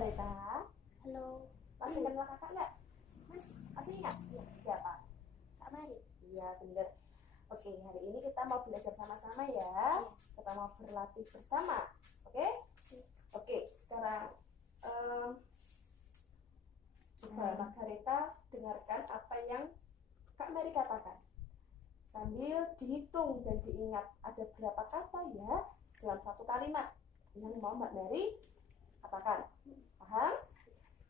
Margareta. Halo. Masih kenal kakak nggak? Masih ingat? Iya. Siapa? Kak Mari. Iya, bener. Oke, hari ini kita mau belajar sama-sama ya. Iya. Kita mau berlatih bersama. Oke? Oke, sekarang coba Margareta dengarkan apa yang Kak Mary katakan. Sambil dihitung dan diingat ada berapa kata ya dalam satu kalimat yang mau Mbak Mary katakan. Paham?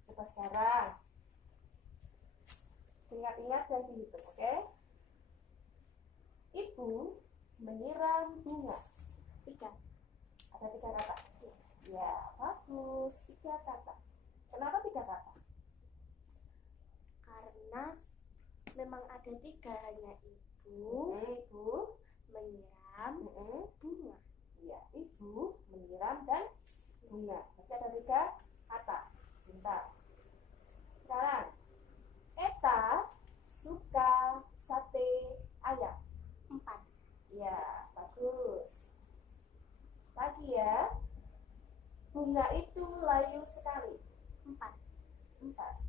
Coba sekarang ingat-ingat dan dihitung, oke? Ibu menyiram bunga. 3. Ada 3 kata. Ya, bagus. 3 kata. Kenapa 3 kata? Karena memang ada 3, hanya ibu Ibu menyiram bunga. Iya, ibu menyiram dan bunga. Berarti ada 3 kata. Bentar. Sekarang, Eta suka sate ayam. 4. Ya, bagus. Lagi ya. Bunga itu layu sekali. 4. 4.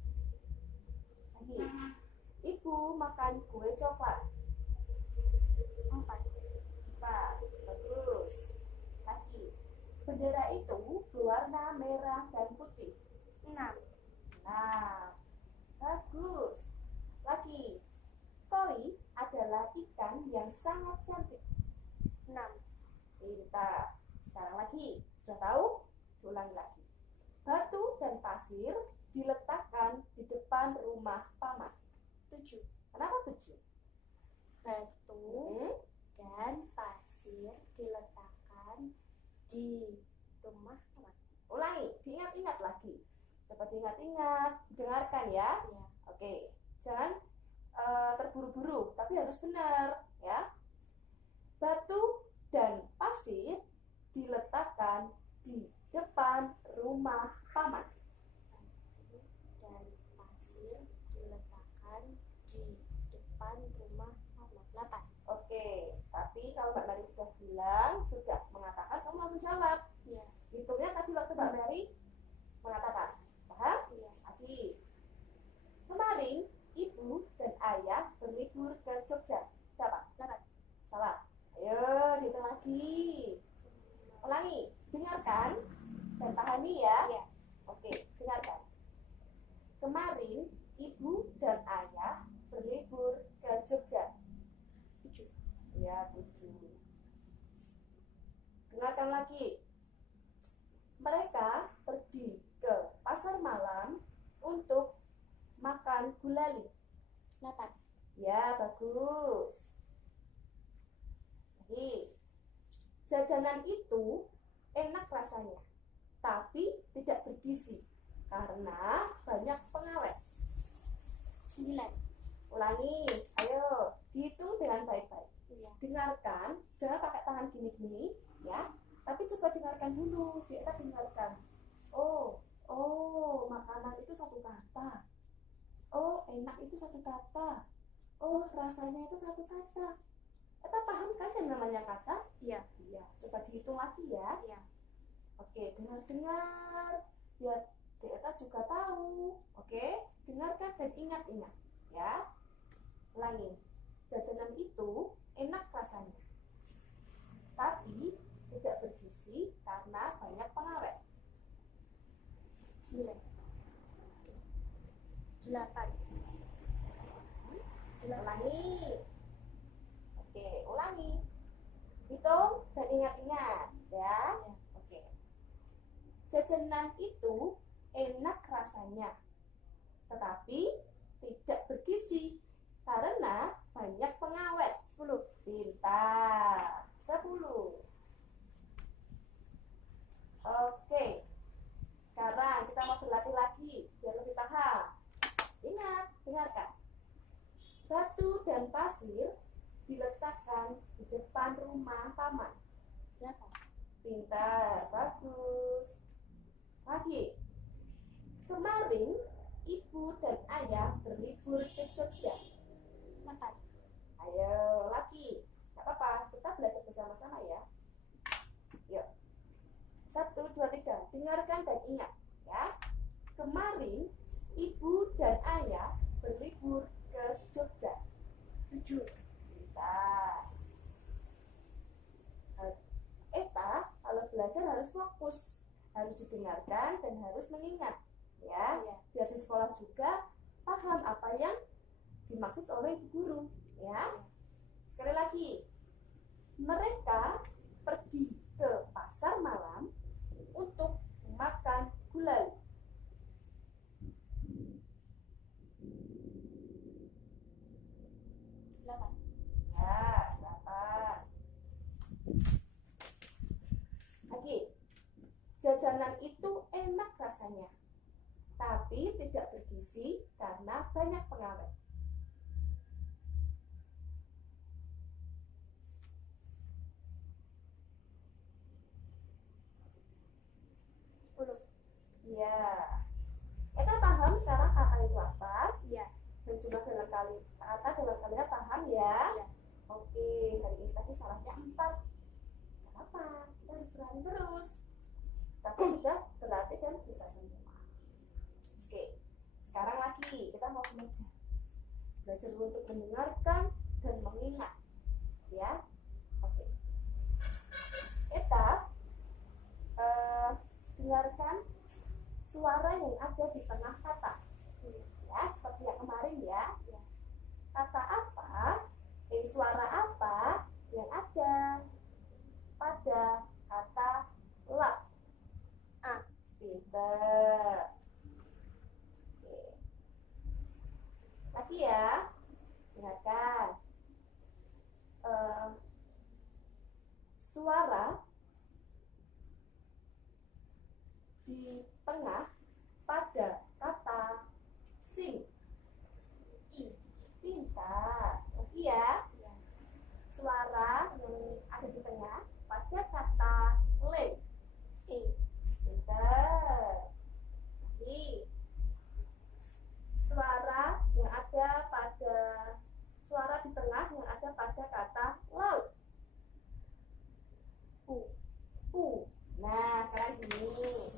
Lagi. Ibu makan kue coklat. 4. 4. Bagus. Lagi. Bendera itu berwarna merah dan putih. 6. Nah, bagus. Lagi. Koi adalah ikan yang sangat cantik. 6. Pintar. Sekarang lagi. Sudah tahu? Ulangi lagi. Batu dan pasir diletakkan di depan rumah paman. 7. Kenapa 7? Batu dan pasir diletakkan di rumah teman. Ulangi, diingat-ingat lagi. Coba diingat-ingat, dengarkan ya. Ya. Oke, jangan terburu-buru, tapi harus benar ya. Batu dan pasir diletakkan di depan rumah paman. Batu dan pasir diletakkan di depan rumah teman. 8. Oke, tapi kalau Mbak Mary sudah bilang, sudah mengatakan, kamu langsung jawab. Ya. Hitungnya tadi waktu Mbak Mary mengatakan. Paham? Iya. Lagi. Kemarin, ibu dan ayah berlibur ke Jogja. Siapa? 8. Salah. Ayo, dihitung lagi. Ulangi. Dengarkan dan pahami ya. Ya. Oke, dengarkan. Kemarin, ibu dan ayah berlibur ke Jogja. 7. Ya, 7. Dengarkan lagi. Mereka pergi ke pasar malam untuk makan gulali. 8. Ya, bagus. Lagi. Jajanan itu enak rasanya, tapi tidak bergizi karena banyak pengawet. 9. Ulangi, ayo, dihitung dengan baik-baik. Iya. Dengarkan, jangan pakai tangan gini-gini, ya. Tapi coba dengarkan dulu, kita dengarkan. Oh, makanan itu 1 kata. Oh, enak itu 1 kata. Oh, rasanya itu 1 kata. Kita paham kan yang namanya kata? Iya. Iya, coba dihitung lagi ya. Iya. Oke, dengar-dengar. Biar kita juga tahu. Oke, dengarkan dan ingat-ingat. Ya. Ulangi. Jajanan itu enak rasanya, tapi tidak bergizi karena banyak pengawet. 9. 8. Ulangi. Oke, ulangi. Hitung dan ingat-ingat ya. Ya. Oke. Jajanan itu enak rasanya, tetapi tidak bergizi karena banyak pengawet. 10. Pintar. 10. Oke. Sekarang kita mau berlatih lagi biar lebih paham. Ingat, dengarkan. Batu dan pasir diletakkan di depan rumah paman. 8. Pintar, bagus. Lagi. Kemarin ibu dan ayah berlibur ke Jogja. 8. Ayo, lagi. Gak apa-apa, kita belajar bersama-sama ya. Yuk. 1, 2, 3. Dengarkan dan ingat ya. kemarin ibu dan ayah berlibur ke Jogja? 7. Pintar. Eta kalau belajar harus fokus, harus didengarkan dan harus mengingat, ya. Iya. Biar di sekolah juga paham apa yang dimaksud oleh ibu guru, ya. Sekali lagi, mereka pergi ke pasar malam untuk makan gulali. 8. Ya, 8. Lagi, jajanan itu enak rasanya, tapi tidak bergizi karena banyak pengawet. 10. Iya. Kita paham sekarang kata itu apa? Iya. Dan jumlah dalam kata dalam kalinya paham ya? Iya. Oke, hari ini tadi salahnya 4. Kenapa? Kita harus berani terus. Tapi sudah berlatih dan bisa semua. Oke, sekarang lagi kita mau belajar. Belajar untuk mendengarkan dan mengingat. Ya, oke. Kita dengarkan suara yang ada di tengah kata. Ya, seperti yang kemarin ya. Kata apa? Suara apa yang ada pada kata lap? A. Pinter. Oke. Lagi ya. Dengarkan. Suara di tengah pada kata sing. I. Pintar. Lagi ya. Iya. Suara yang ada di tengah pada kata le. E. Pintar. Lagi. Suara yang ada pada suara di tengah yang ada pada kata laut. U. Nah, sekarang gini.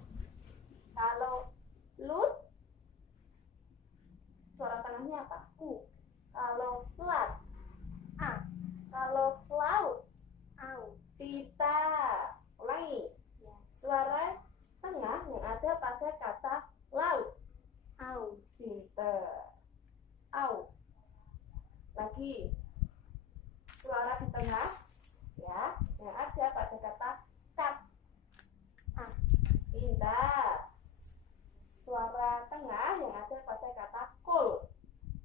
Kalau lut, suara tengahnya apa? U. Kalau lat, A. kalau laut, Au. pita. Ulangi. Ya. Suara tengah yang ada pada kata laut. Au. Pinter. Au. Lagi. Suara di tengah ya, yang ada pada kata kat. A. Pintar. Suara tengah yang ada pada kata kol.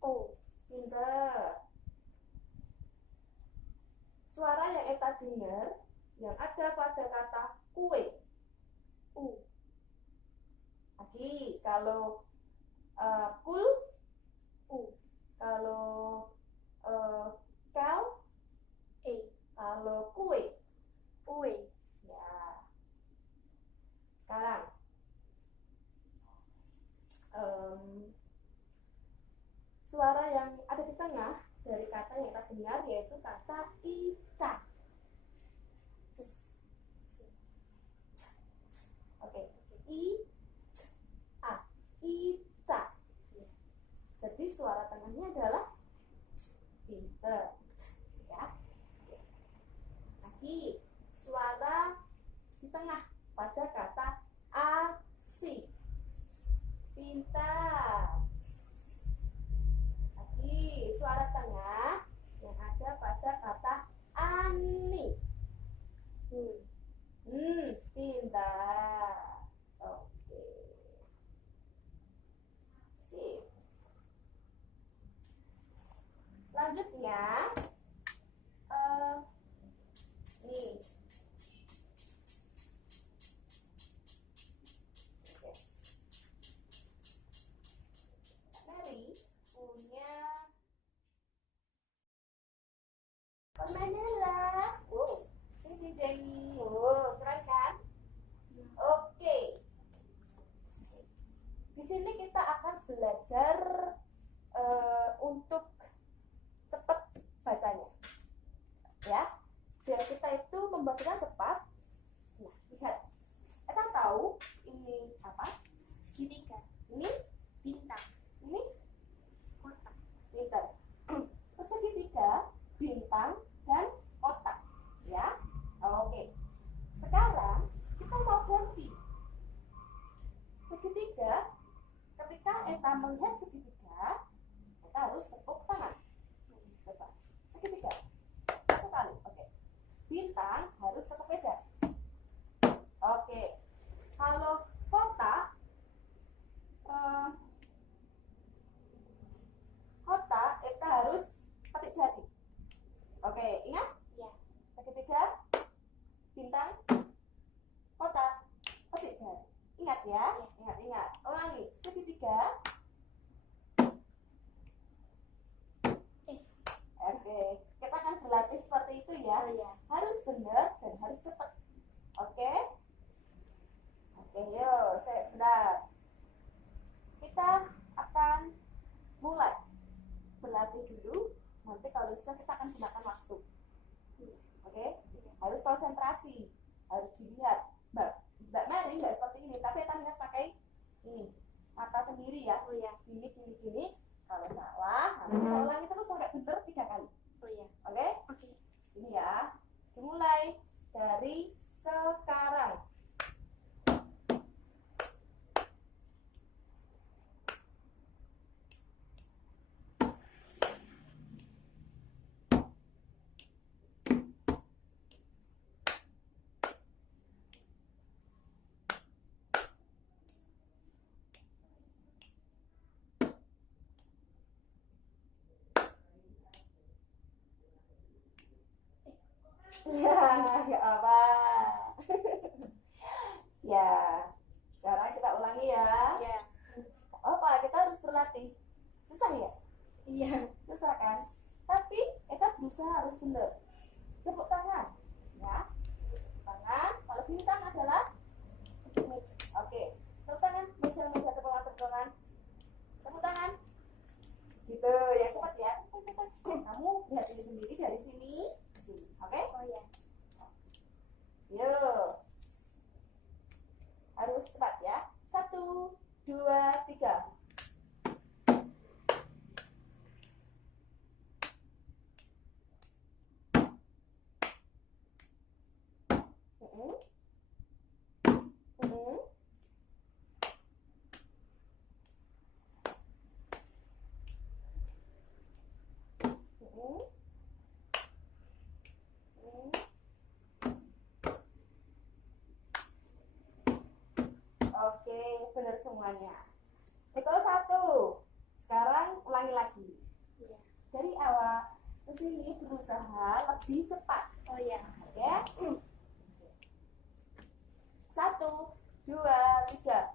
O. Pinter. Suara yang Eta dengar yang ada pada kata kue. U. Lagi, kalau kul, U. kalau kal, E. kalau kue. Ue. Ya. Sekarang suara yang ada di tengah dari kata yang kita dengar yaitu kata ica. Cus. Oke, i a, ica. Jadi suara tengahnya adalah pinter. Ya. Lagi, suara di tengah pada kata asi. Pintar. Lagi, suara tengah yang ada pada kata ani. Pintar. Oke. Sip. Lanjutnya, nih. Oke. Mary punya permainan lah. Wow, ini jadi, wow, keren kan? Oke. Di sini kita akan belajar untuk cepat segitiga. Ketika Eta melihat segitiga, Eta harus tepuk tangan. Coba, segitiga. Satu kali, oke. Bintang harus tetap meja. Oke. Kalau kotak, kotak Eta harus petik jari. Oke, ingat? Ya. Segitiga, bintang, kotak, petik jari. Ingat ya? Ingat. Ulangi. Segitiga. Oke. Kita akan berlatih seperti itu ya. Oh ya. Harus benar dan harus cepat. Oke? Oke, yuk. Saya sebentar. Kita akan mulai berlatih dulu. Nanti kalau sudah kita akan gunakan waktu. Oke? Harus konsentrasi. Harus dilihat. Mbak Mary nggak seperti ini, tapi kita lihat pakai ini mata sendiri ya. Oh ya. Gini. Kalau salah, nanti kita ulangi terus sampai benar 3 kali. Oh ya. Oke? Oke. Ini ya. Dimulai dari sekarang. Ya, nggak apa. Ya, sekarang kita ulangi ya. Ya. Nggak apa, kita harus berlatih. Susah ya? Iya. Susah kan? Tapi kita berusaha harus benar. Tepuk tangan, ya. Tepuk tangan. Kalau bintang adalah oke. Tepuk tangan, meja tepuk tangan. Tepuk tangan. Gitu, ya cepat ya. Kamu lihat ini sendiri dari sini. Oke? Oh ya. Yuk. Harus cepat ya. 1, 2, 3. Oke, benar semuanya. Betul 1. Sekarang ulangi lagi. Iya. Dari awal ke sini berusaha lebih cepat. Oh ya. Oke? 1, 2, 3.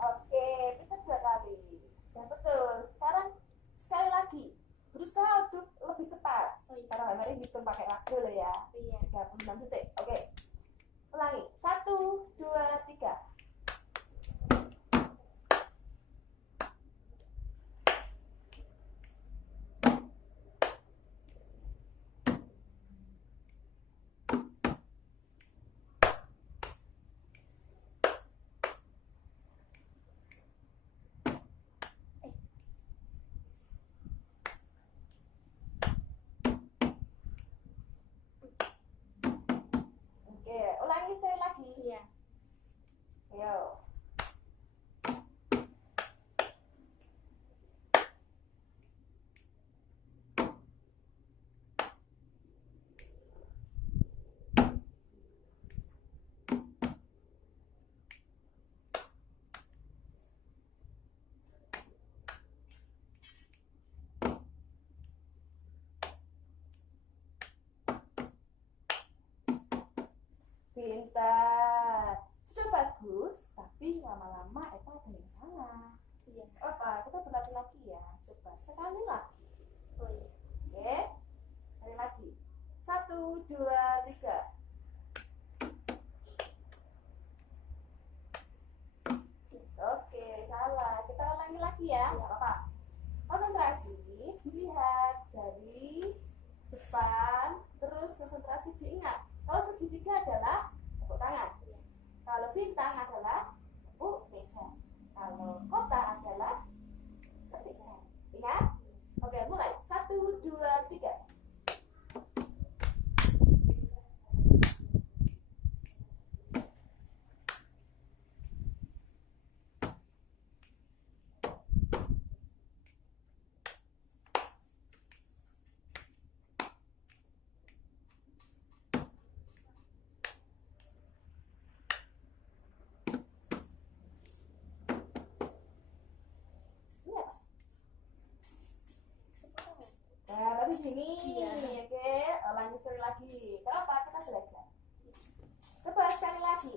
Oke, kita 2 kali. Ya betul. Sekarang sekali lagi. Berusaha untuk lebih cepat. Oh iya. Karena hari hitung pakai waktu loh ya. Iya. 36 detik. Oke. Ulangi. 1, 2, 3. Oke, ulangi sekali lagi. Iya. Ayo. Pintar. Sudah bagus, tapi lama-lama itu ada yang salah. Iya. Apa? Kita berlatih lagi ya. Coba sekali lagi. Oh iya. Oke. Sekali lagi. 1, 2, 3. Oke, salah. Kita ulangi lagi lagi ya, nggak apa-apa. Konsentrasi, lihat dari depan, terus konsentrasi diingat. Kalau segitiga adalah tepuk tangan. Kalau bintang adalah tepuk meja. Kalau kotak adalah ketik jari. Ingat? Oke, mulai. 1, 2, 3. Nah, tapi gini, oke, lanjut sekali lagi. Kenapa kita belajar? Coba sekali lagi.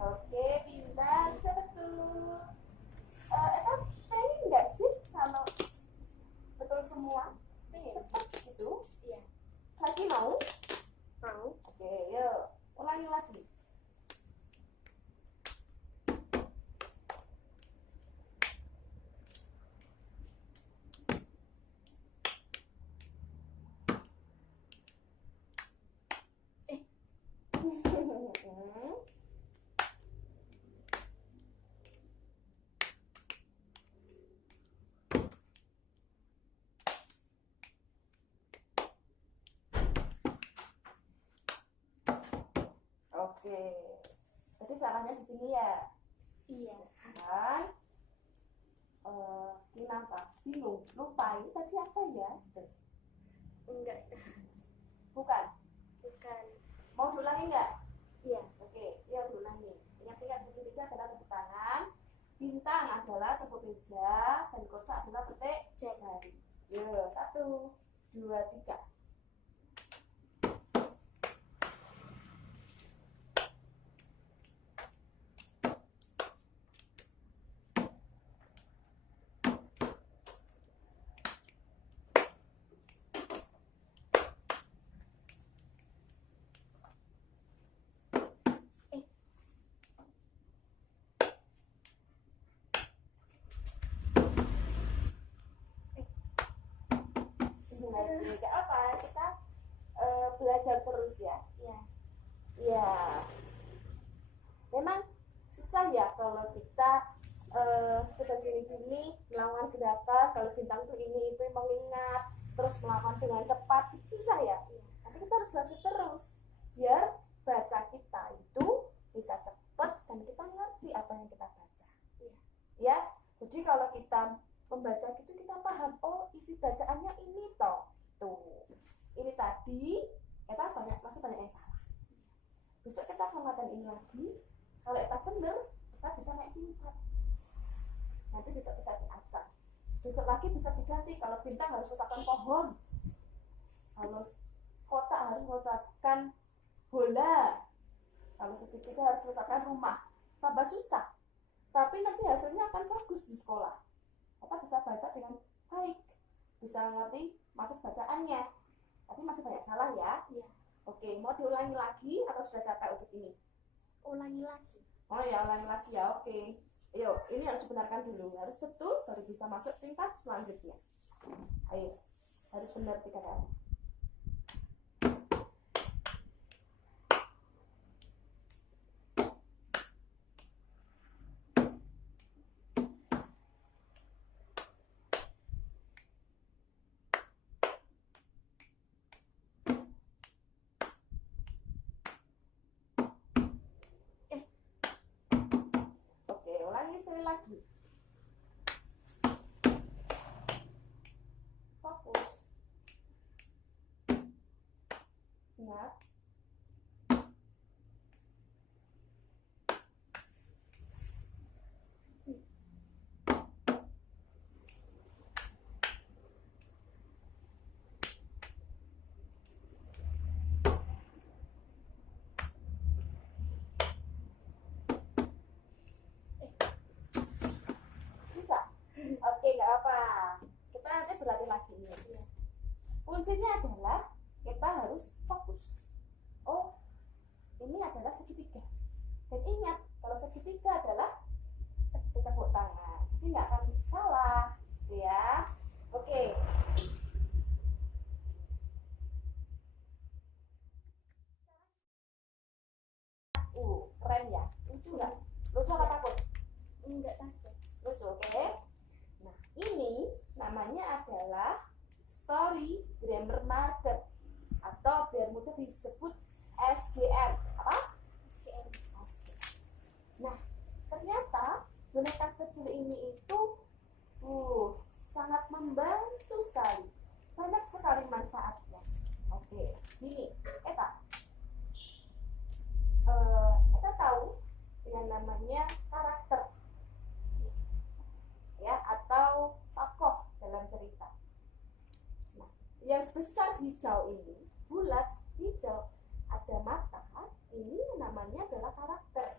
Oke, pintar, betul. Itu pengen nggak sih kalau betul semua? Cepat gitu? Iya. Lagi mau? Mau. Oke, yuk. Ulangi lagi. Oke. Jadi salahnya di sini ya. Iya. Kan? Kenapa? Bingung. Lupa ini tadi apa ya? Enggak. Bukan. Bukan. Mau diulangi nggak? Iya. Oke, ya diulangi. Ingat-ingat segitiga adalah tepuk tangan, bintang adalah tepuk meja, dan kotak adalah petik jari. Yuk, 1, 2, 3. Nggak apa, kita belajar terus ya. Iya. Ya, memang susah ya kalau kita sedang gini-gini melakukan gerakan, kalau bintang itu ini itu mengingat, terus melakukan dengan cepat, itu susah ya. Tapi kita harus belajar terus biar baca kita itu bisa cepat dan kita ngerti apa yang kita baca. Ya, jadi kalau kita membaca gitu kita paham, oh isi bacaannya ini toh, tuh ini tadi kita masih banyak yang salah. Besok kita mengamalkan ini lagi, kalau kita benar kita bisa naik tingkat, nanti bisa diacak. Besok lagi bisa diganti, kalau bintang harus mengucapkan pohon, kalau kotak harus mengucapkan bola, kalau segitiga harus mengucapkan rumah. Tambah susah, tapi nanti hasilnya akan bagus di sekolah. Kita bisa baca dengan baik, bisa ngerti maksud bacaannya, tapi masih banyak salah ya. Iya. Oke, mau diulangi lagi atau sudah capek untuk ini? Ulangi lagi. Oh ya, ulangi lagi ya, oke. Ayo, ini harus dibenarkan dulu, harus betul baru bisa masuk tingkat selanjutnya. Ayo, harus benar 3 kali. Sekali lagi, fokus, ingat, namanya adalah story grammar marker atau biar mudah disebut SGM. Apa? SGM. Nah, ternyata boneka kecil ini itu sangat membantu sekali. Banyak sekali manfaatnya. Oke, gini, kita tahu yang namanya karakter, ya, atau tokoh dalam cerita. Nah, yang besar hijau ini, bulat hijau, ada mata, ini namanya adalah karakter.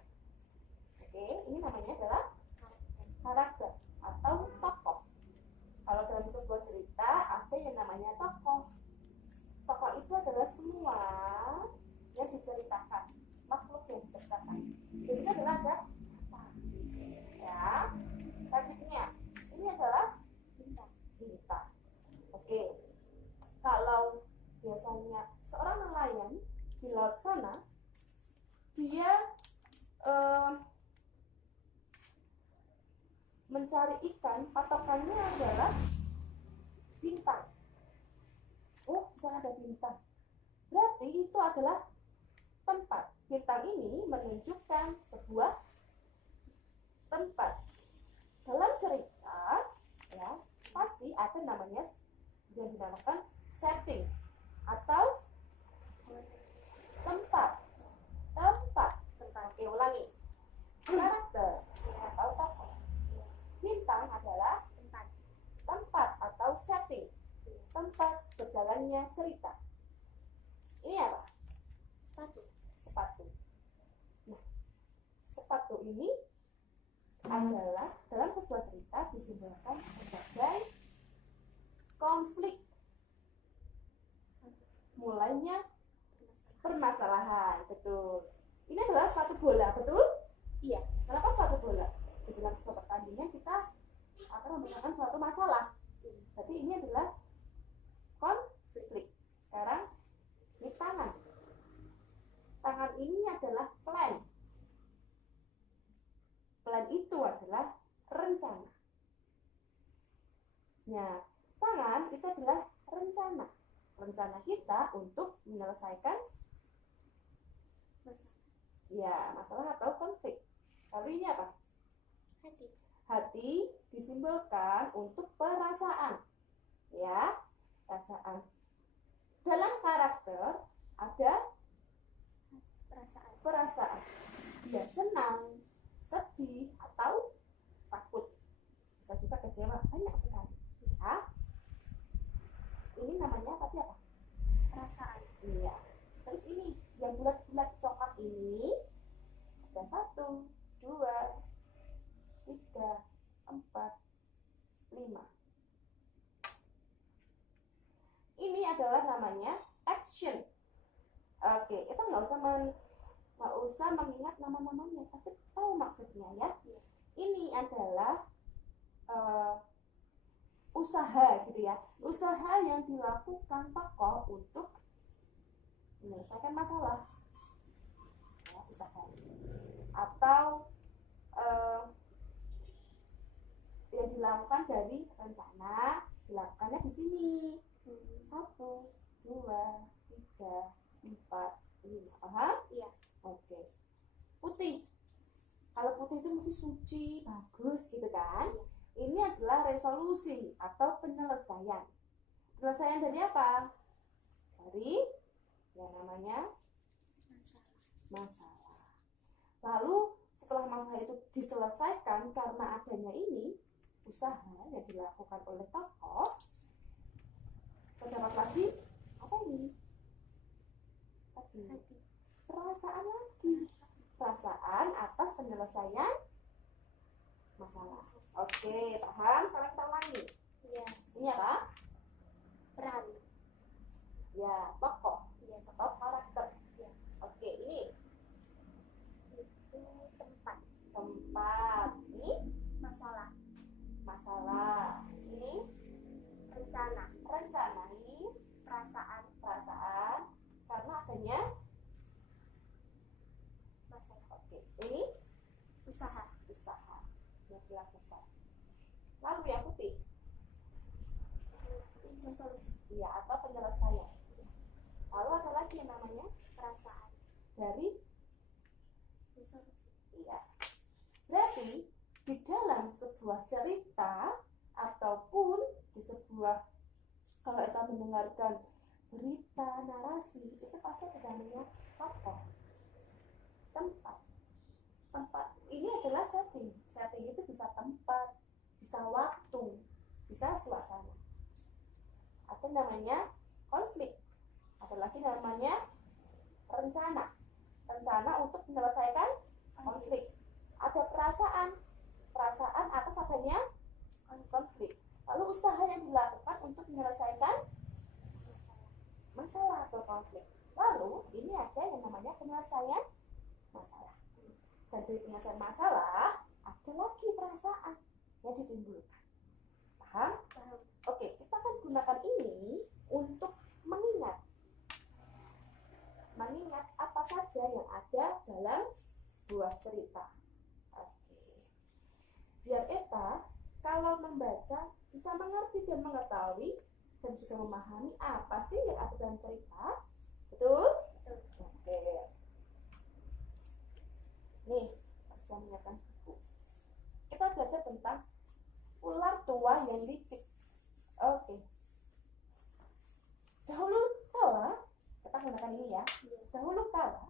Oke, ini namanya adalah karakter atau tokoh. Kalau dalam sebuah cerita ada yang namanya tokoh. Tokoh itu adalah semua yang diceritakan, makhluk yang diceritakan. Biasanya adalah ada ya, selanjutnya ini adalah bintang. Oke, kalau biasanya seorang nelayan di laut sana, dia mencari ikan, patokannya adalah bintang. Oh, di sana ada bintang. Berarti itu adalah tempat. Bintang ini menunjukkan sebuah tempat. Dalam cerita, ya, pasti ada namanya yang dinamakan setting atau tempat. Oke, ulangi. Karakter atau tokoh. Bintang adalah tempat atau setting, tempat berjalannya cerita. Ini apa? Sepatu. Nah, sepatu ini adalah dalam sebuah cerita disimbolkan sebagai konflik. Mulainya permasalahan, betul. Ini adalah sepatu bola, betul? Iya. Kenapa sepatu bola? Dalam sebuah pertandingan kita akan memenangkan suatu masalah. Berarti ini adalah konflik. Sekarang ini tangan. Tangan ini adalah plan. Plan itu adalah rencana. Nah, tangan itu adalah rencana. Rencana kita untuk menyelesaikan masalah atau konflik. Lalu ini apa? Hati disimbolkan untuk perasaan. Ya, perasaan. Dalam karakter ada perasaan. Dia senang, sedih, atau takut. Bisa juga kecewa, banyak sekali. Ya. Ini namanya tadi apa? Perasaan. Iya. Terus ini yang bulat-bulat coklat ini ada 1, 2, 3, 4, 5. Ini adalah namanya action. Oke, kita nggak usah mengingat nama-namanya, tapi tahu maksudnya ya. Ini adalah usaha gitu ya, usaha yang dilakukan tokoh untuk menyelesaikan masalah. Ya, usaha. Atau yang dilakukan dari rencana, dilakukannya di sini. 1, 2, 3, 4, 5. Paham? Iya. Oke. Putih. Kalau putih itu mesti suci, bagus gitu kan? Iya. Ini adalah resolusi atau penyelesaian. Penyelesaian dari apa? Dari yang namanya masalah. Lalu setelah masalah itu diselesaikan karena adanya ini usaha yang dilakukan oleh tokoh, terdapat lagi apa ini? Perasaan lagi. Perasaan atas penyelesaian masalah. Oke, paham? Sekarang kita ulangi. Iya. Ini apa? Peran. Ya, tokoh. Iya. Atau karakter. Iya. Oke, ini Itu tempat. Ini Masalah. Ini Rencana. Ini Perasaan. karena adanya Masalah. Oke, ini Usaha. yang dilakukan. Lalu yang putih Resolusi. Iya, atau penyelesaian. Lalu ada lagi yang namanya Perasaan. dari Resolusi. iya. Berarti di dalam sebuah cerita ataupun di sebuah, kalau kita mendengarkan berita, narasi, itu pasti ada namanya tokoh, tempat. Tempat ini adalah setting. Setting itu bisa tempat, bisa waktu, bisa suasana. Atau namanya konflik. Ada lagi namanya rencana. Rencana untuk menyelesaikan konflik. Ada perasaan atas adanya konflik. Lalu usaha yang dilakukan untuk menyelesaikan masalah atau konflik. Lalu ini ada yang namanya penyelesaian masalah. Dan dari penyelesaian masalah ada lagi perasaan yang ditimbulkan. Paham? Paham. Oke, kita akan gunakan ini untuk mengingat apa saja yang ada dalam sebuah cerita. Oke. Biar Eta kalau membaca bisa mengerti dan mengetahui dan juga memahami apa sih yang ada dalam cerita. Betul? Betul. Oke. Nih, harus menyiapkan buku. Kita belajar tentang ular tua yang licik. Oke. Dahulu kala, kita gunakan ini ya. Dahulu kala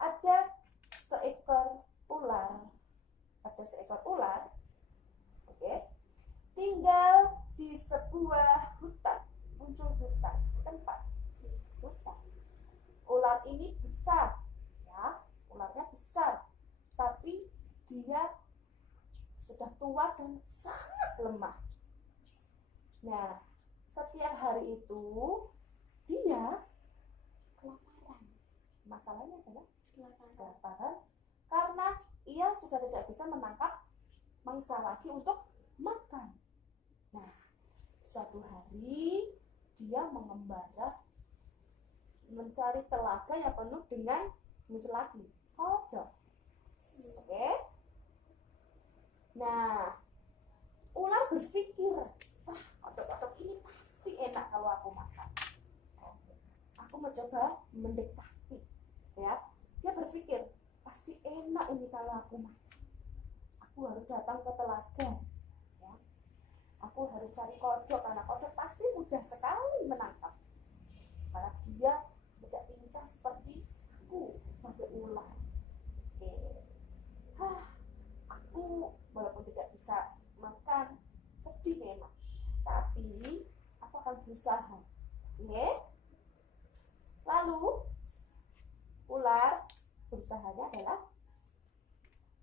ada seekor ular. Oke. Tinggal di sebuah hutan. Muncul hutan, tempat hutan. Ular ini besar, ya. Ularnya besar, tapi dia sudah tua dan sangat lemah. Nah, setiap hari itu dia kelaparan. Masalahnya adalah kelaparan karena ia sudah tidak bisa menangkap mangsa lagi untuk makan. Nah, suatu hari dia mengembara mencari telaga yang penuh dengan muncul lagi kodok. Oke. Nah, ular berpikir, wah, kodok-kodok ini pasti enak kalau aku makan. Aku mencoba mendekati, ya. Dia berpikir, pasti enak ini kalau aku makan. Aku harus datang ke telaga, ya. Aku harus cari kodok karena kodok pasti mudah sekali menangkap. Karena dia tidak lincah seperti aku sebagai ular. Oke. Aku walaupun tidak bisa makan, sedih memang, tapi aku akan berusaha. Oke. Lalu ular berusahanya adalah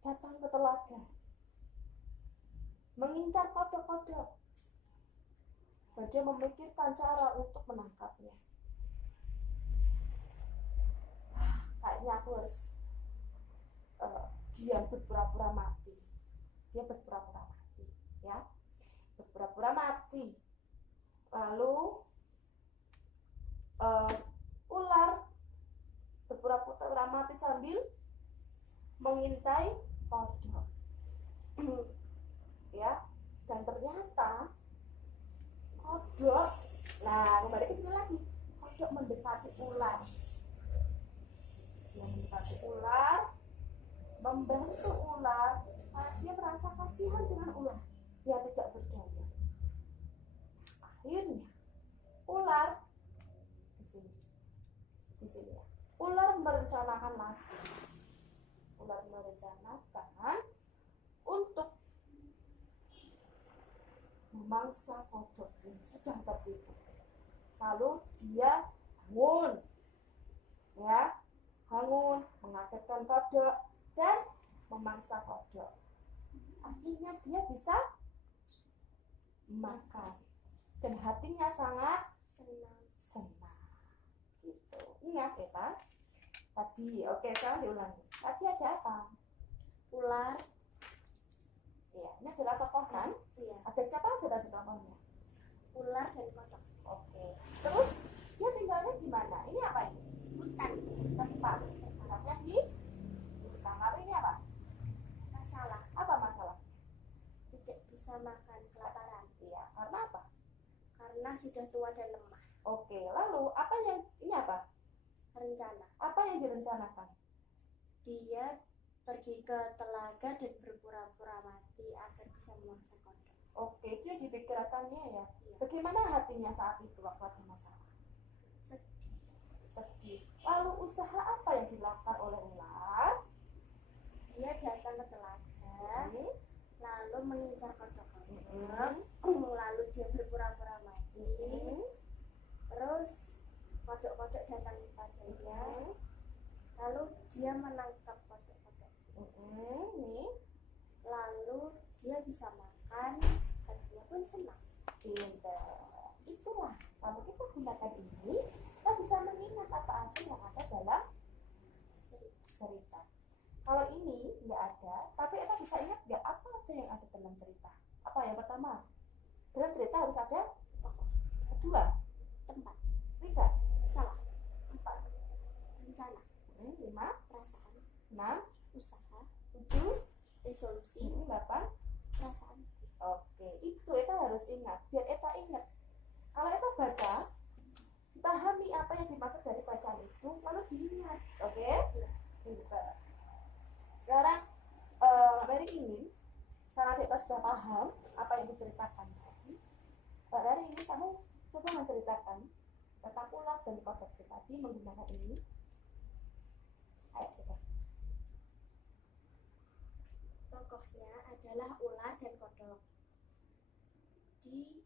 datang ke telaga, mengincar kodok-kodok, dan dia memikirkan cara untuk menangkapnya. Kayaknya aku harus diam berpura-pura mati. Dia berpura-pura mati, ya, berpura-pura mati. Lalu ular berpura-pura mati sambil mengintai kodok, ya. Dan ternyata kodok, nah kembali ke sini lagi, kodok mendekati ular. Dia mendekati ular, membantu ular, karena dia merasa kasihan dengan ular yang tidak berdaya. Akhirnya ular di sini ya. Ular merencanakan lagi. Ular merencanakan untuk memangsa kodok yang sedang tertidur. Lalu dia bangun, ya, bangun, mengagetkan kodok dan memangsa kodok. Akhirnya dia bisa makan dan hatinya sangat senang. Gitu. Ingat kita tadi, oke, sekarang diulangi. Tadi ada apa? Ular. Ya, ini adalah tokoh kan? Iya. Ada siapa aja tadi tokohnya? Ular dan kodok. Oke. Terus dia tinggalnya di mana? Ini apa ini? Hutan. Tempat. Tempatnya di hutan. Lalu ini apa? Masalah. Apa masalah? Tidak bisa makan, kelaparan. Iya, karena apa? Karena karena sudah tua dan lemah. Oke, lalu apa yang ini apa? Rencana. Apa yang direncanakan? Dia pergi ke telaga dan berpura-pura mati agar bisa memangsa kodok. Oke, itu yang dipikirkannya ya. Iya. Bagaimana hatinya saat itu waktu ada masalah? Sedih. Sedih. Lalu usaha apa yang dilakukan oleh ular? Dia datang ke telaga, lalu mengincar kodok-kodok, lalu dia berpura-pura mati, terus kodok-kodok datang kepadanya, lalu dia menangkap kodok-kodok, lalu dia bisa makan, dan dia pun senang. Pintar. Itulah, kalau kita gunakan ini, kita bisa mengingat apa aja yang ada dalam cerita. Kalau ini nggak ada, tapi kita bisa ingat nggak apa aja yang ada dalam cerita. Apa yang pertama? Dalam cerita harus ada Tokoh, kedua, tempat, tiga, salah, empat, rencana, lima, perasaan, enam, usaha, tujuh, resolusi, delapan. perasaan. Oke, itu Eta harus ingat. Biar Eta ingat. Kalau Eta baca, pahami apa yang dimaksud dari bacaan itu, lalu diingat. Oke? Pintar. Sekarang, dari ini, karena kita sudah paham apa yang diceritakan tadi, dari ini kamu coba menceritakan tentang ular dan kodok tadi menggunakan ini. Ayo coba. Tokohnya adalah ular dan kodok. Di